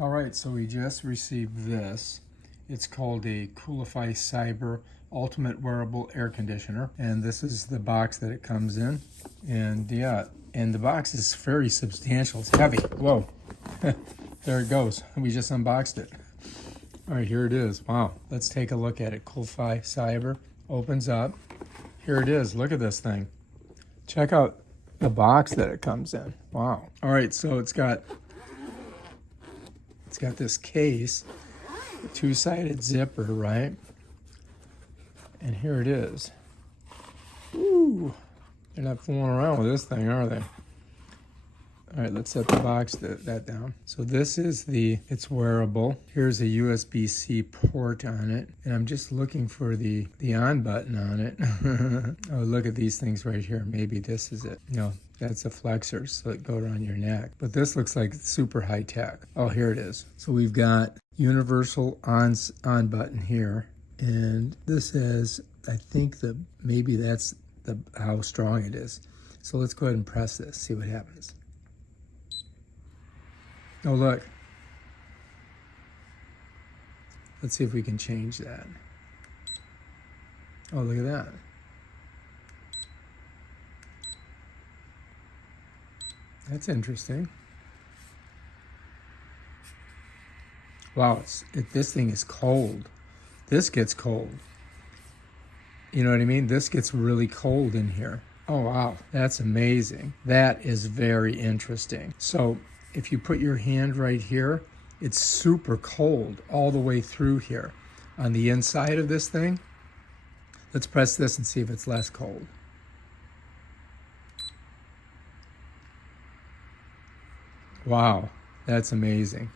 All right, so we just received this. It's called a Coolify Cyber Ultimate Wearable Air Conditioner. And this is the box that it comes in. And yeah, and the box is very substantial. It's heavy. Whoa. There it goes. We just unboxed it. All right, here it is. Wow. Let's take a look at it. Coolify Cyber opens up. Here it is. Look at this thing. Check out the box that it comes in. Wow. All right, so it's got this case, a two-sided zipper, right? And here it is. Ooh, they're not fooling around with this thing, are they? All right, let's set the box that down. So this is it's wearable. Here's a USB-C port on it. And I'm just looking for the on button on it. Oh, look at these things right here. Maybe this is it. No, that's a flexor, so it goes around your neck. But this looks like super high tech. Oh, here it is. So we've got universal on button here. And this is, I think maybe that's how strong it is. So let's go ahead and press this, see what happens. Oh, look. Let's see if we can change that. Oh, look at that. That's interesting. Wow, this thing is cold. This gets cold. You know what I mean? This gets really cold in here. Oh, wow. That's amazing. That is very interesting. So if you put your hand right here, it's super cold all the way through here. On the inside of this thing, let's press this and see if it's less cold. Wow, that's amazing.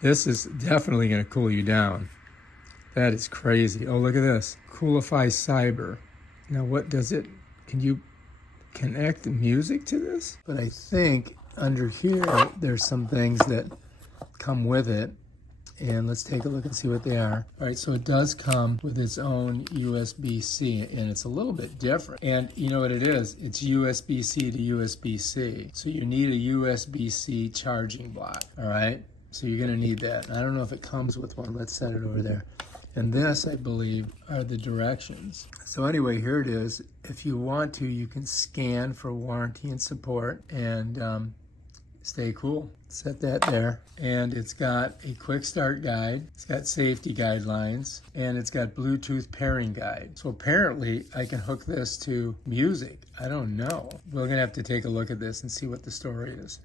This is definitely going to cool you down. That is crazy. Oh, look at this. Coolify Cyber. Now, what does it... Can you connect the music to this? But I think under here, there's some things that come with it. And let's take a look and see what they are. All right, so it does come with its own USB-C, and it's a little bit different. And you know what it is? It's USB-C to USB-C. So you need a USB-C charging block, all right? So you're gonna need that. I don't know if it comes with one. Let's set it over there. And this, I believe, are the directions. So anyway, here it is. If you want to, you can scan for warranty and support and stay cool. Set that there. And it's got a quick start guide. It's got safety guidelines, and it's got Bluetooth pairing guide. So apparently I can hook this to music. I don't know. We're gonna have to take a look at this and see what the story is.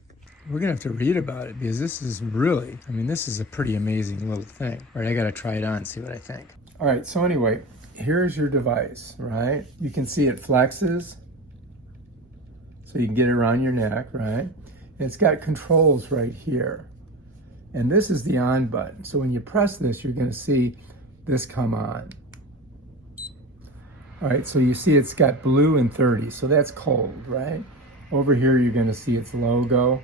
We're gonna have to read about it because this is really, I mean, this is a pretty amazing little thing. All right, I gotta try it on and see what I think. All right, so anyway, here's your device, right? You can see it flexes, so you can get it around your neck, right? And it's got controls right here. And this is the on button. So when you press this, you're gonna see this come on. All right, so you see it's got blue and 30, so that's cold, right? Over here, you're gonna see its logo.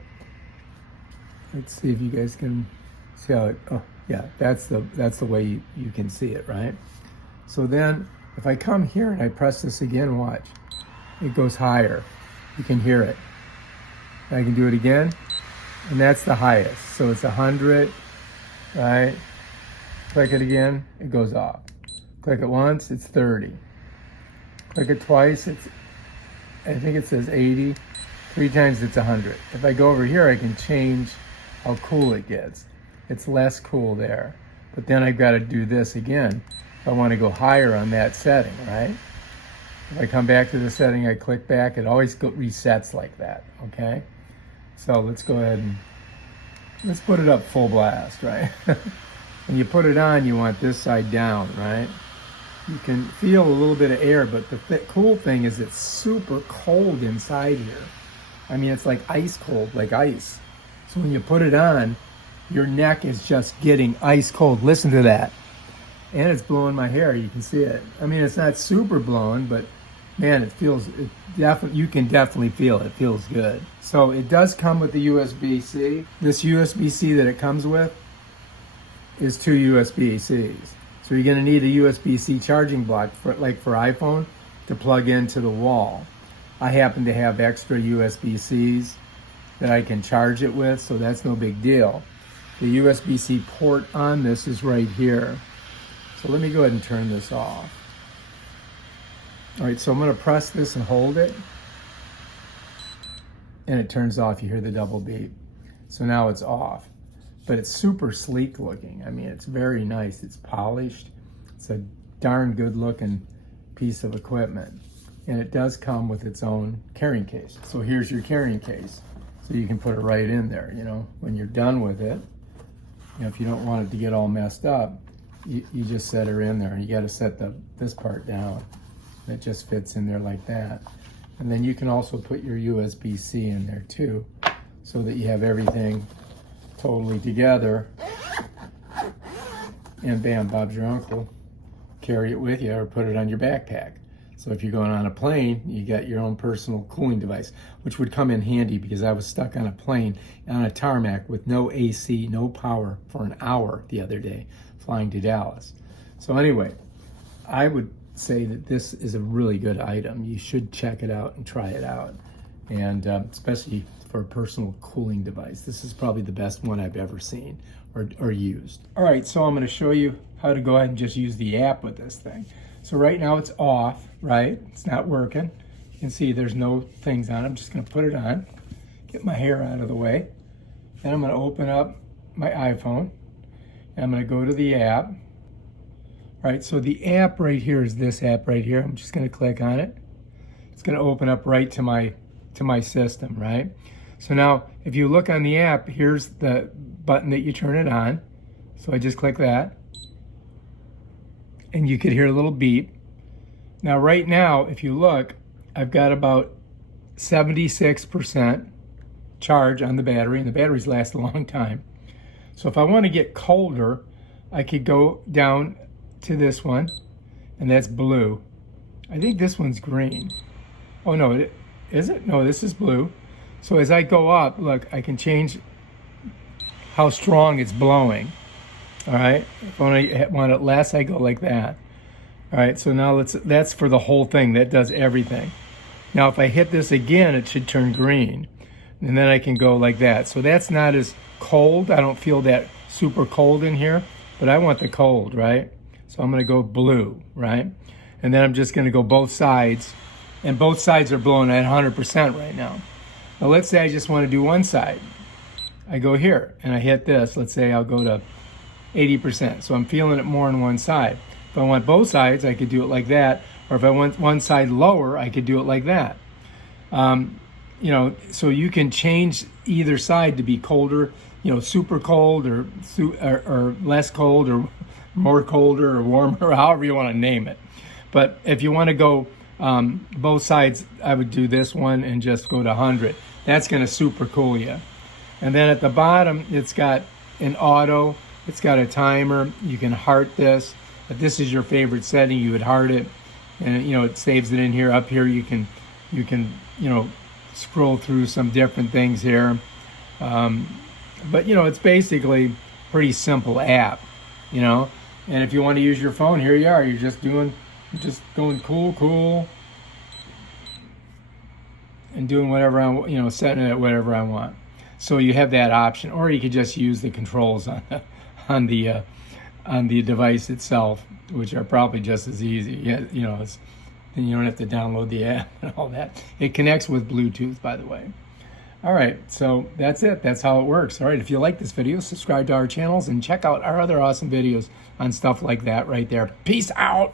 Let's see if you guys can see how it, oh yeah, that's the way you can see it, right? So then if I come here and I press this again, watch, it goes higher. You can hear it. I can do it again, and that's the highest. So it's 100, right? Click it again, it goes off. Click it once, it's 30. Click it twice, I think it says 80. 3 times it's 100. If I go over here, I can change how cool it gets. It's less cool there. But then I've got to do this again if I want to go higher on that setting, right? If I come back to the setting, I click back, it always resets like that, okay? So let's go ahead and let's put it up full blast, right? When you put it on, you want this side down, right? You can feel a little bit of air, but the cool thing is it's super cold inside here. I mean, it's like ice cold, like ice. So when you put it on, your neck is just getting ice cold. Listen to that. And it's blowing my hair, you can see it. I mean, it's not super blowing, but man, you can definitely feel it. It feels good. So it does come with the USB-C. This USB-C that it comes with is 2 USB-Cs. So you're gonna need a USB-C charging block for iPhone to plug into the wall. I happen to have extra USB-Cs that I can charge it with, so that's no big deal. The USB-C port on this is right here. So let me go ahead and turn this off. All right, so I'm gonna press this and hold it, and it turns off. You hear the double beep. So now it's off, but it's super sleek looking. I mean, it's very nice. It's polished. It's a darn good looking piece of equipment. And it does come with its own carrying case. So here's your carrying case. So you can put it right in there, you know, when you're done with it. You know, if you don't want it to get all messed up, you just set her in there. You got to set this part down. It just fits in there like that. And then you can also put your USB-C in there too, so that you have everything totally together. And bam, Bob's your uncle. Carry it with you or put it on your backpack. So if you're going on a plane, you got your own personal cooling device, which would come in handy because I was stuck on a plane on a tarmac with no AC, no power for an hour the other day, flying to Dallas. So anyway, I would say that this is a really good item. You should check it out and try it out. And especially for a personal cooling device. This is probably the best one I've ever seen or used. All right, so I'm gonna show you how to go ahead and just use the app with this thing. So right now it's off, right? It's not working. You can see there's no things on it. I'm just gonna put it on, get my hair out of the way. Then I'm gonna open up my iPhone and I'm gonna go to the app. All right, so the app right here is this app right here. I'm just gonna click on it. It's gonna open up right to my system, right? So now if you look on the app, here's the button that you turn it on. So I just click that. And you could hear a little beep. Now right now, if you look, I've got about 76% charge on the battery, and the batteries last a long time. So if I want to get colder, I could go down to this one, and that's blue. I think this one's green. Oh no, is it? No, this is blue. So as I go up, look, I can change how strong it's blowing. All right, if I want it less, I go like that. All right, so now that's for the whole thing. That does everything. Now if I hit this again, it should turn green. And then I can go like that. So that's not as cold. I don't feel that super cold in here, but I want the cold, right? So I'm gonna go blue, right? And then I'm just gonna go both sides, and both sides are blowing at 100% right now. Now let's say I just wanna do one side. I go here and I hit this. Let's say I'll go to 80%. So I'm feeling it more on one side. If I want both sides, I could do it like that. Or if I want one side lower, I could do it like that. You know, so you can change either side to be colder, you know, super cold or less cold or more colder or warmer, or however you want to name it. But if you want to go both sides, I would do this one and just go to 100. That's going to super cool you. And then at the bottom, it's got an auto. It's got a timer. You can heart this. If this is your favorite setting, you would heart it, and you know it saves it in here. Up here, you can you know scroll through some different things here. But you know it's basically pretty simple app, you know. And if you want to use your phone, here you are. You're just going cool, and doing whatever I want, you know, setting it at whatever I want. So you have that option, or you could just use the controls on the device itself, which are probably just as easy. Yeah, you know, then you don't have to download the app and all that. It connects with Bluetooth, by the way. All right, so that's it. That's how it works. All right, if you like this video, subscribe to our channels and check out our other awesome videos on stuff like that right there. Peace out.